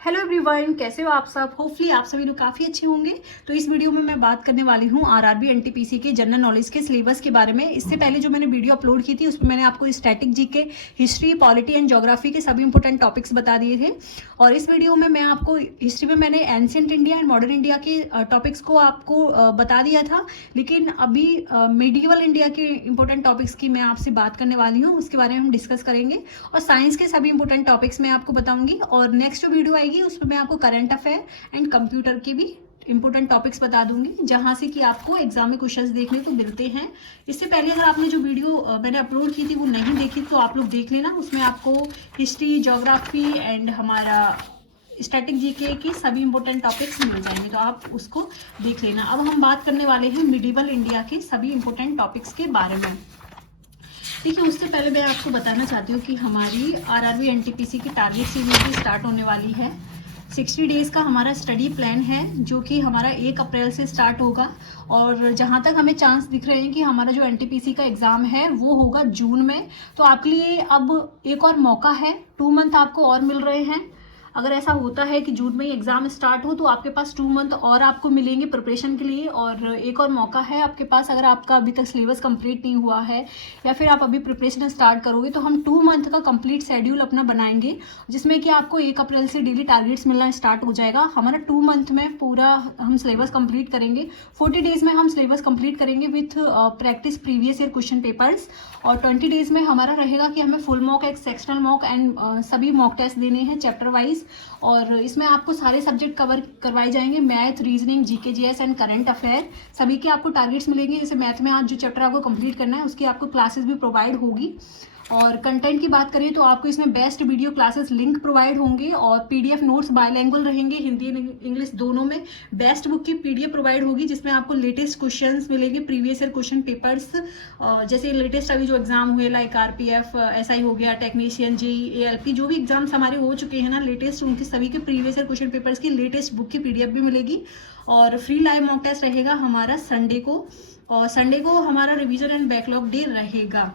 Hello everyone, कैसे हो आप सब। होपफुली आप सभी लोग काफ़ी अच्छे होंगे। तो इस वीडियो में मैं बात करने वाली हूँ आरआरबी एनटीपीसी के जनरल नॉलेज के सिलेबस के बारे में। इससे पहले जो मैंने वीडियो अपलोड की थी उसमें मैंने आपको static GK, history, polity and geography के सभी इंपॉर्टेंट टॉपिक्स बता दिए थे। और इस वीडियो में मैं आपको हिस्ट्री में मैंने ancient India and modern India के टॉपिक्स को आपको बता दिया था। लेकिन अभी मेडिवल इंडिया के इंपॉर्टेंट टॉपिक्स की मैं आपसे बात करने वाली हूँ, उसके बारे में हम डिस्कस करेंगे। और साइंस के सभी इंपॉर्टेंट टॉपिक्स मैं आपको बताऊंगी। और नेक्स्ट जो वीडियो आएगी उसमें मैं आपको करंट अफेयर एंड कंप्यूटर के भी इंपॉर्टेंट टॉपिक्स बता दूंगी, जहां से कि आपको एग्जाम में क्वेश्चंस देखने को मिलते हैं। इससे पहले अगर आपने जो वीडियो मैंने अपलोड की थी वो नहीं देखी तो आप लोग देख लेना। उसमें आपको हिस्ट्री, ज्योग्राफी एंड हमारा स्टैटिक जीके की सभी इंपॉर्टेंट टॉपिक्स मिल जाएंगे, तो आप उसको देख लेना। अब हम बात करने वाले हैं मिडिवल इंडिया के सभी इंपॉर्टेंट टॉपिक्स के बारे में। देखिए, उससे पहले मैं आपको बताना चाहती हूँ कि हमारी आरआरबी एनटीपीसी की टारगेट सीरीज भी स्टार्ट होने वाली है। 60 डेज़ का हमारा स्टडी प्लान है जो कि हमारा 1 अप्रैल से स्टार्ट होगा। और जहाँ तक हमें चांस दिख रहे हैं कि हमारा जो एनटीपीसी का एग्ज़ाम है वो होगा जून में। तो आपके लिए अब एक और मौका है, 2 मंथ आपको और मिल रहे हैं। अगर ऐसा होता है कि जून में ही एग्ज़ाम स्टार्ट हो तो आपके पास 2 मंथ और आपको मिलेंगे प्रिपरेशन के लिए। और एक और मौका है आपके पास, अगर आपका अभी तक सिलेबस कंप्लीट नहीं हुआ है या फिर आप अभी प्रिपरेशन स्टार्ट करोगे तो हम 2 मंथ का कंप्लीट शेड्यूल अपना बनाएंगे, जिसमें कि आपको 1 अप्रैल से डेली टारगेट्स मिलना स्टार्ट हो जाएगा। हमारा 2 मंथ में पूरा हम सिलेबस कंप्लीट करेंगे। 40 डेज़ में हम सिलेबस कंप्लीट करेंगे with practice previous year question papers. और 20 डेज़ में हमारा रहेगा कि हमें फुल मॉक, एक सेक्शनल मॉक एंड सभी मॉक टेस्ट देने हैं चैप्टर वाइज। और इसमें आपको सारे सब्जेक्ट कवर करवाए जाएंगे, math, reasoning, GK, GS and current affair. सभी के आपको टारगेट्स मिलेंगे। जैसे मैथ में आज जो चैप्टर आपको कंप्लीट करना है उसकी आपको क्लासेस भी प्रोवाइड होगी। और कंटेंट की बात करें तो आपको इसमें best video classes link provide होंगे और पीडीएफ नोट्स बायलैंग्वेज रहेंगे, हिंदी एंड इंग्लिश दोनों में। बेस्ट बुक की पीडीएफ प्रोवाइड होगी जिसमें आपको लेटेस्ट क्वेश्चंस मिलेंगे, प्रीवियस ईयर क्वेश्चन पेपर्स। जैसे लेटेस्ट अभी जो एग्जाम हुए लाइक आरपीएफ, एसआई हो गया, टेक्नीशियन, जेई, एएलपी, जो भी एग्जाम्स हमारे हो चुके हैं ना लेटेस्ट, उनके सभी के प्रीवियस ईयर क्वेश्चन पेपर्स की लेटेस्ट बुक की पीडीएफ भी मिलेगी। और फ्री लाइव मॉक टेस्ट रहेगा हमारा संडे को। और संडे को हमारा रिवीजन एंड बैकलॉग डे रहेगा।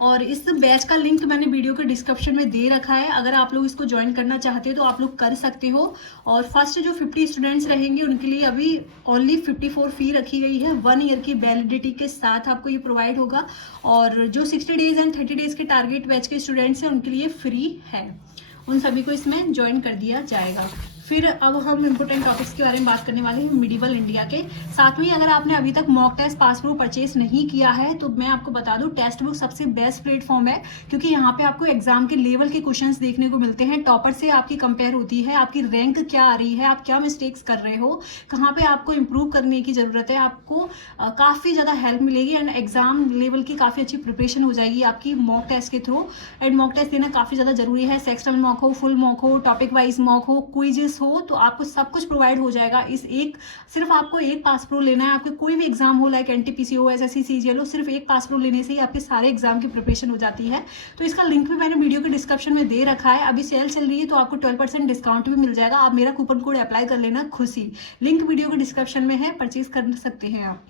और इस बैच का लिंक मैंने वीडियो के डिस्क्रिप्शन में दे रखा है। अगर आप लोग इसको ज्वाइन करना चाहते हो तो आप लोग कर सकते हो। और फर्स्ट जो 50 स्टूडेंट्स रहेंगे उनके लिए अभी ओनली 54 फी रखी गई है। 1 ईयर की वैलिडिटी के साथ आपको ये प्रोवाइड होगा। और जो 60 डेज एंड 30 डेज के टारगेट बैच के स्टूडेंट्स हैं उनके लिए फ्री है, उन सभी को इसमें ज्वाइन कर दिया जाएगा। फिर अब हम इंपोर्टेंट टॉपिक्स के बारे में बात करने वाले हैं मिडिवल इंडिया के। साथ में अगर आपने अभी तक mock test pass pro purchase नहीं किया है तो मैं आपको बता दूं, टेक्स्ट बुक सबसे बेस्ट प्लेटफॉर्म है, क्योंकि यहाँ पे आपको एग्जाम के लेवल के क्वेश्चंस देखने को मिलते हैं। टॉपर से आपकी कंपेयर होती है, आपकी रैंक क्या आ रही है, आप क्या मिस्टेक्स कर रहे हो, कहाँ पे आपको इंप्रूव करने की जरूरत है, आपको काफ़ी ज़्यादा हेल्प मिलेगी। एंड एग्जाम लेवल की काफ़ी अच्छी प्रिपरेशन हो जाएगी आपकी मॉक टेस्ट के थ्रू। एंड मॉक टेस्ट देना काफ़ी ज़्यादा जरूरी है। सेक्शनल मॉक हो, फुल मॉक हो, टॉपिक वाइज मॉक हो, क्विजेस हो, तो आपको सब कुछ प्रोवाइड हो जाएगा। सिर्फ आपको एक पास प्रो लेना है। आपके कोई भी एग्जाम हो लाइक एनटीपीसी हो, एसएससी, सीजीएल हो, सिर्फ एक पास प्रो लेने से ही आपके सारे एग्जाम की प्रिपरेशन हो जाती है। तो इसका लिंक भी मैंने वीडियो के डिस्क्रिप्शन में दे रखा है। अभी सेल चल रही है तो आपको 12% डिस्काउंट भी मिल जाएगा। आप मेरा कूपन कोड अप्लाई कर लेना, खुशी। लिंक वीडियो के डिस्क्रिप्शन में है, परचेज कर सकते हैं आप।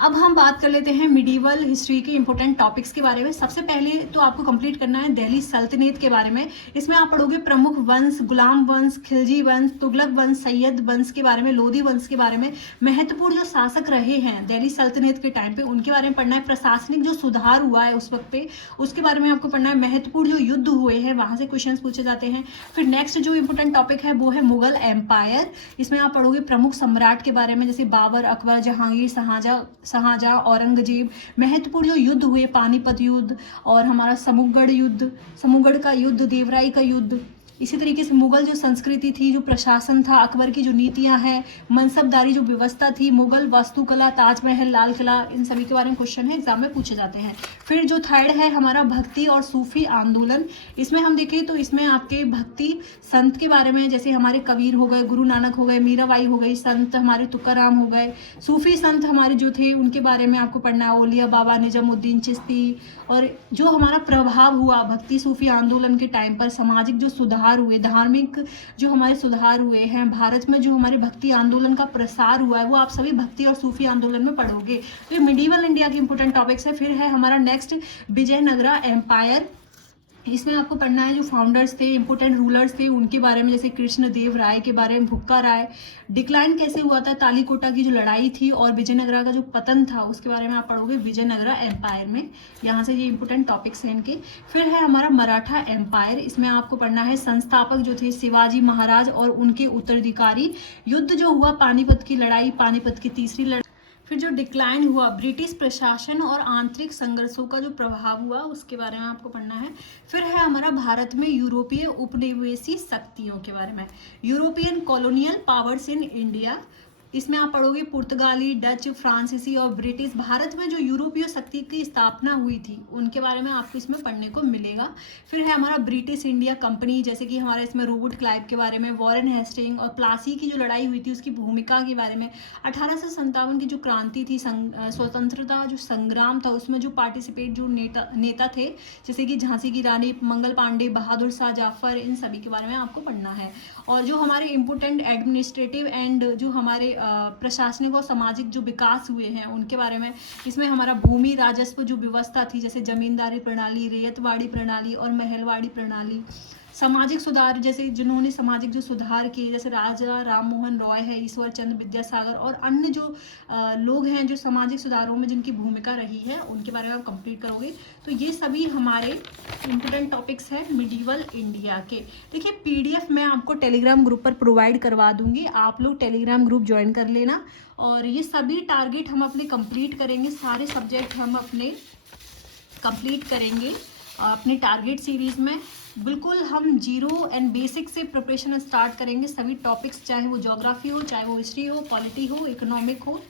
अब हम बात कर लेते हैं मिडिवल हिस्ट्री के इंपॉर्टेंट टॉपिक्स के बारे में। सबसे पहले तो आपको कंप्लीट करना है दिल्ली सल्तनत के बारे में। इसमें आप पढ़ोगे प्रमुख वंश, गुलाम वंश, खिलजी वंश, तुगलक वंश, सैयद वंश के बारे में, लोधी वंश के बारे में। महत्वपूर्ण जो शासक रहे हैं दिल्ली सल्तनत के टाइम पे उनके बारे में पढ़ना है। प्रशासनिक जो सुधार हुआ है उस वक्त पे उसके बारे में आपको पढ़ना है। महत्वपूर्ण जो युद्ध हुए हैं वहां से क्वेश्चन पूछे जाते हैं। फिर नेक्स्ट जो इंपॉर्टेंट टॉपिक है वो है मुगल एम्पायर। इसमें आप पढ़ोगे प्रमुख सम्राट के बारे में, जैसे बाबर, अकबर, जहांगीर, शाहजहां, औरंगजेब। महत्वपूर्ण जो युद्ध हुए, पानीपत युद्ध और हमारा समूगढ़ का युद्ध, देवराई का युद्ध। इसी तरीके से मुगल जो संस्कृति थी, जो प्रशासन था, अकबर की जो नीतियां हैं, मनसबदारी जो व्यवस्था थी, मुगल वास्तुकला, ताजमहल, लाल किला, इन सभी के बारे में क्वेश्चन है एग्जाम में पूछे जाते हैं। फिर जो थर्ड है हमारा भक्ति और सूफी आंदोलन। इसमें हम देखें तो इसमें आपके भक्ति संत के बारे में, जैसे हमारे कबीर हो गए, गुरु नानक हो गए, मीराबाई हो गई, संत हमारे तुकाराम हो गए। सूफी संत हमारे जो थे उनके बारे में आपको पढ़ना है, औलिया बाबा, निजामुद्दीन चिश्ती। और जो हमारा प्रभाव हुआ भक्ति सूफी आंदोलन के टाइम पर, सामाजिक जो सुधार हुए, धार्मिक जो हमारे सुधार हुए हैं, भारत में जो हमारे भक्ति आंदोलन का प्रसार हुआ है, वो आप सभी भक्ति और सूफी आंदोलन में पढ़ोगे। तो ये मिडिवल इंडिया के इंपोर्टेंट टॉपिक्स है। फिर है हमारा नेक्स्ट विजयनगरा एम्पायर। इसमें आपको पढ़ना है जो फाउंडर्स थे, इंपोर्टेंट रूलर्स थे, उनके बारे में, जैसे कृष्ण देव राय के बारे में, भुक्का राय, डिक्लाइन कैसे हुआ था, तालीकोटा की जो लड़ाई थी, और विजयनगरा का जो पतन था उसके बारे में आप पढ़ोगे विजयनगरा एम्पायर में। यहाँ से ये इंपोर्टेंट टॉपिक्स हैं इनके। फिर है हमारा मराठा एम्पायर, इसमें आपको पढ़ना है संस्थापक जो थे शिवाजी महाराज और उनके उत्तराधिकारी, युद्ध जो हुआ पानीपत की लड़ाई, पानीपत की तीसरी लड़ाई, फिर जो डिक्लाइन हुआ ब्रिटिश प्रशासन और आंतरिक संघर्षों का जो प्रभाव हुआ उसके बारे में आपको पढ़ना है। फिर है हमारा भारत में यूरोपीय उपनिवेशी शक्तियों के बारे में, European colonial powers in India. इसमें आप पढ़ोगे पुर्तगाली, डच, फ्रांसीसी और ब्रिटिश, भारत में जो यूरोपीय शक्ति की स्थापना हुई थी उनके बारे में आपको इसमें पढ़ने को मिलेगा। फिर है हमारा ब्रिटिश इंडिया कंपनी, जैसे कि हमारे इसमें रॉबर्ट क्लाइव के बारे में, वॉरेन हेस्टिंग और प्लासी की जो लड़ाई हुई थी उसकी भूमिका के बारे में, 1857 की जो क्रांति थी, स्वतंत्रता जो संग्राम था उसमें जो पार्टिसिपेट जो नेता थे, जैसे कि झांसी की रानी, मंगल पांडे, बहादुर शाह जाफर, इन सभी के बारे में आपको पढ़ना है। और जो हमारे इम्पोर्टेंट एडमिनिस्ट्रेटिव एंड जो हमारे प्रशासनिक और सामाजिक जो विकास हुए हैं उनके बारे में, इसमें हमारा भूमि राजस्व जो व्यवस्था थी, जैसे जमींदारी प्रणाली, रेयतवाड़ी प्रणाली और महलवाड़ी प्रणाली, सामाजिक सुधार, जैसे जिन्होंने सामाजिक जो सुधार किए, जैसे राजा राम मोहन रॉय है, ईश्वर चंद्र विद्यासागर और अन्य जो लोग हैं जो सामाजिक सुधारों में जिनकी भूमिका रही है उनके बारे में आप कंप्लीट करोगे। तो ये सभी हमारे इम्पोर्टेंट टॉपिक्स हैं मिडीवल इंडिया के। देखिए PDF मैं आपको टेलीग्राम ग्रुप पर प्रोवाइड करवा दूंगी, आप लोग टेलीग्राम ग्रुप ज्वाइन कर लेना। और ये सभी टारगेट हम अपने कंप्लीट करेंगे, सारे सब्जेक्ट हम अपने कंप्लीट करेंगे अपने टारगेट सीरीज में। बिल्कुल हम जीरो एंड बेसिक से प्रिपरेशन स्टार्ट करेंगे, सभी टॉपिक्स, चाहे वो ज्योग्राफी हो, चाहे वो हिस्ट्री हो, पॉलिटी हो, इकोनॉमिक हो,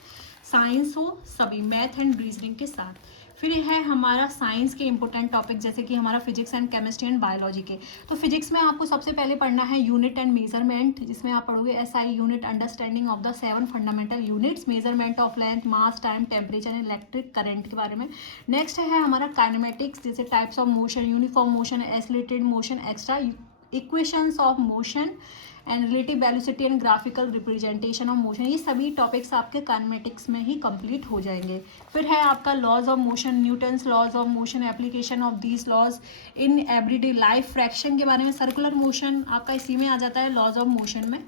साइंस हो, सभी मैथ एंड रीजनिंग के साथ। फिर है हमारा साइंस के इंपॉर्टेंट टॉपिक, जैसे कि हमारा physics and chemistry and biology के। तो फिजिक्स में आपको सबसे पहले पढ़ना है यूनिट एंड मेजरमेंट, जिसमें आप पढ़ोगे SI unit, understanding of the 7 fundamental units, measurement of length, mass, time, temperature and electric current के बारे में। नेक्स्ट है हमारा काइनेमेटिक्स, जैसे types of motion, uniform motion, accelerated motion, extra equations of motion and relative velocity and graphical representation of motion. ये सभी topics आपके kinematics में ही कंप्लीट हो जाएंगे। फिर है आपका laws of motion, Newton's laws of motion, application of these laws in everyday life, fraction के बारे में, सर्कुलर मोशन आपका इसी में आ जाता है लॉज ऑफ मोशन में।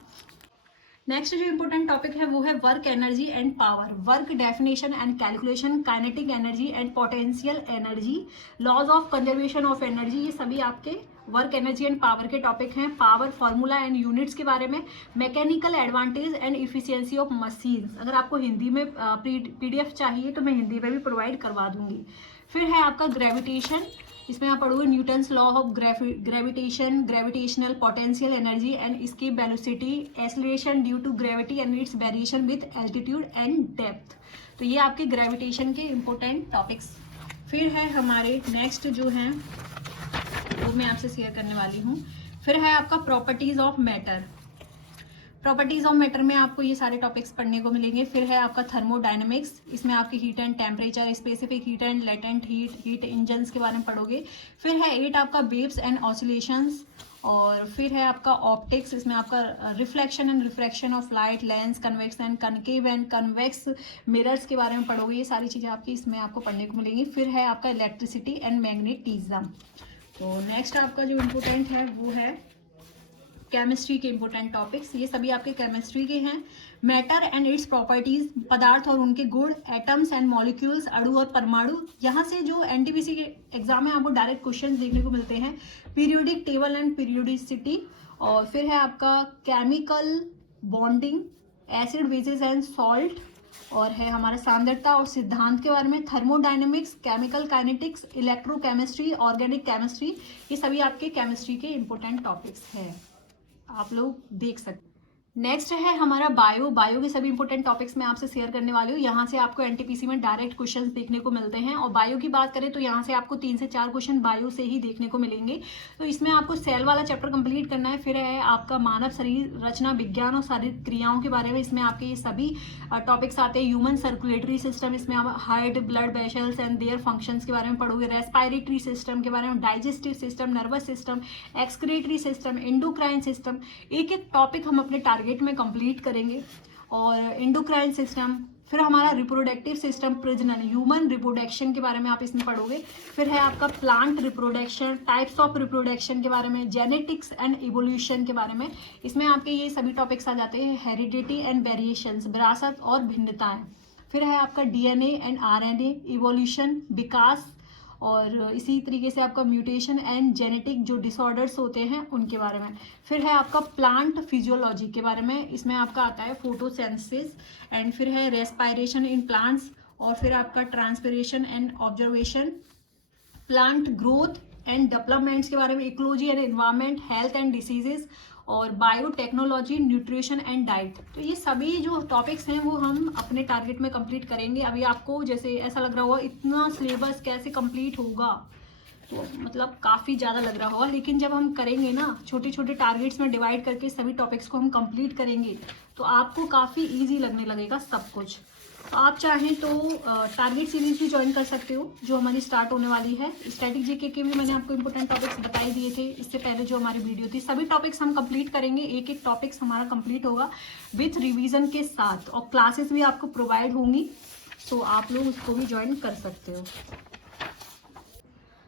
नेक्स्ट जो इंपॉर्टेंट टॉपिक है वो है work energy and power, work definition and calculation, kinetic energy and potential energy, laws of conservation of energy. ये सभी आपके वर्क एनर्जी एंड पावर के टॉपिक हैं। पावर फॉर्मूला एंड यूनिट्स के बारे में, mechanical advantage and efficiency of machines. अगर आपको हिंदी में PDF चाहिए तो मैं हिंदी में भी प्रोवाइड करवा दूंगी। फिर है आपका ग्रेविटेशन, इसमें आप पढ़ोगे Newton's law of gravitation, gravitational potential energy and escape velocity, acceleration due to gravity and its variation with altitude and depth. तो ये आपके ग्रेविटेशन के इंपॉर्टेंट टॉपिक्स। फिर है हमारे नेक्स्ट जो हैं वो मैं आपसे शेयर करने वाली हूँ। फिर है आपका properties of matter, properties of matter में आपको ये सारे टॉपिक्स पढ़ने को मिलेंगे। फिर है आपका थर्मोडायनेमिक्स, इसमें आपकी heat and temperature, specific heat and latent heat, heat engines के बारे में पढ़ोगे। फिर है 8 आपका वेव्स एंड ऑसिलेशंस। और फिर है आपका ऑप्टिक्स, इसमें आपका reflection and refraction of light, lens, convex and concave and convex mirrors के बारे में पढ़ोगे। ये सारी चीज़ें आपकी इसमें आपको पढ़ने को मिलेंगी। फिर है आपका इलेक्ट्रिसिटी एंड मैग्नेटिज्म। तो नेक्स्ट आपका जो इम्पोर्टेंट है वो है केमिस्ट्री के इंपॉर्टेंट टॉपिक्स, ये सभी आपके केमिस्ट्री के हैं। मैटर एंड इट्स प्रॉपर्टीज, पदार्थ और उनके गुण, एटम्स एंड मॉलिक्यूल्स, अणु और परमाणु। यहाँ से जो NTPC के एग्जाम में आपको डायरेक्ट क्वेश्चन देखने को मिलते हैं। Periodic table and periodicity. और फिर है आपका chemical bonding, acid basis and salt. और है हमारा सांद्रता और सिद्धांत के बारे में, thermodynamics, chemical kinetics, electrochemistry, organic chemistry. ये सभी आपके केमिस्ट्री के इंपॉर्टेंट टॉपिक्स हैं, आप लोग देख सकते हैं। नेक्स्ट है हमारा बायो, बायो के सभी इंपॉर्टेंट टॉपिक्स मैं आपसे शेयर करने वाली हूँ। यहाँ से आपको NTPC में डायरेक्ट क्वेश्चंस देखने को मिलते हैं। और बायो की बात करें तो यहाँ से आपको 3 से 4 क्वेश्चन बायो से ही देखने को मिलेंगे। तो इसमें आपको सेल वाला चैप्टर कंप्लीट करना है। फिर है आपका मानव शरीर रचना विज्ञान और शारीरिक क्रियाओं के बारे में, इसमें आपके ये सभी टॉपिक्स आते हैं। ह्यूमन सर्कुलेटरी सिस्टम, इसमें आप heart, blood vessels and their functions के बारे में पढ़ोगे। रेस्पिरेटरी सिस्टम के बारे में, digestive system, nervous system, excretory system, endocrine system. एक एक टॉपिक हम अपने टारगेट में कंप्लीट करेंगे। और एंडोक्राइन सिस्टम, फिर हमारा रिप्रोडक्टिव सिस्टम प्रजनन, ह्यूमन रिप्रोडक्शन के बारे में आप इसमें पढ़ोगे। फिर है आपका plant reproduction, types of reproduction के बारे में, जेनेटिक्स एंड इवोल्यूशन के बारे में। इसमें आपके ये सभी टॉपिक्स आ जाते हैं। हेरिडिटी एंड वेरिएशंस, विरासत और भिन्नताएं। फिर है आपका डीएनए एंड आरएनए, इवोल्यूशन, विकास, और इसी तरीके से आपका म्यूटेशन एंड जेनेटिक जो डिसऑर्डर्स होते हैं उनके बारे में। फिर है आपका प्लांट फिजियोलॉजी के बारे में, इसमें आपका आता है फोटोसेंसिस, एंड फिर है रेस्पायरेशन इन प्लांट्स, और फिर आपका transpiration and observation, plant growth and developments के बारे में, ecology and environment, health and diseases, और बायोटेक्नोलॉजी, न्यूट्रिशन एंड डाइट। तो ये सभी जो टॉपिक्स हैं वो हम अपने टारगेट में कंप्लीट करेंगे। अभी आपको जैसे ऐसा लग रहा होगा इतना सिलेबस कैसे कंप्लीट होगा, तो मतलब काफ़ी ज़्यादा लग रहा होगा, लेकिन जब हम करेंगे ना छोटे छोटे टारगेट्स में डिवाइड करके सभी टॉपिक्स को हम कंप्लीट करेंगे तो आपको काफ़ी ईजी लगने लगेगा सब कुछ। तो आप चाहें तो टारगेट सीरीज भी ज्वाइन कर सकते हो जो हमारी स्टार्ट होने वाली है। स्टैटिक जीके के भी मैंने आपको इंपॉर्टेंट टॉपिक्स बताई दिए थे इससे पहले जो हमारी वीडियो थी। सभी टॉपिक्स हम कंप्लीट करेंगे, एक एक टॉपिक्स हमारा कंप्लीट होगा विथ रिवीजन के साथ, और क्लासेस भी आपको प्रोवाइड होंगी, तो आप लोग उसको भी ज्वाइन कर सकते हो।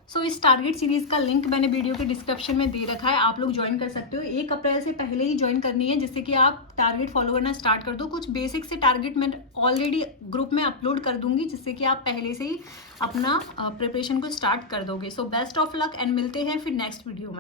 सो इस टारगेट सीरीज का लिंक मैंने वीडियो के डिस्क्रिप्शन में दे रखा है, आप लोग ज्वाइन कर सकते हो। 1 अप्रैल से पहले ही ज्वाइन करनी है जिससे कि आप टारगेट फॉलो करना स्टार्ट कर दो। कुछ बेसिक से टारगेट मैं ऑलरेडी ग्रुप में अपलोड कर दूंगी जिससे कि आप पहले से ही अपना प्रिपरेशन को स्टार्ट कर दोगे। So best of luck and मिलते हैं फिर नेक्स्ट वीडियो में।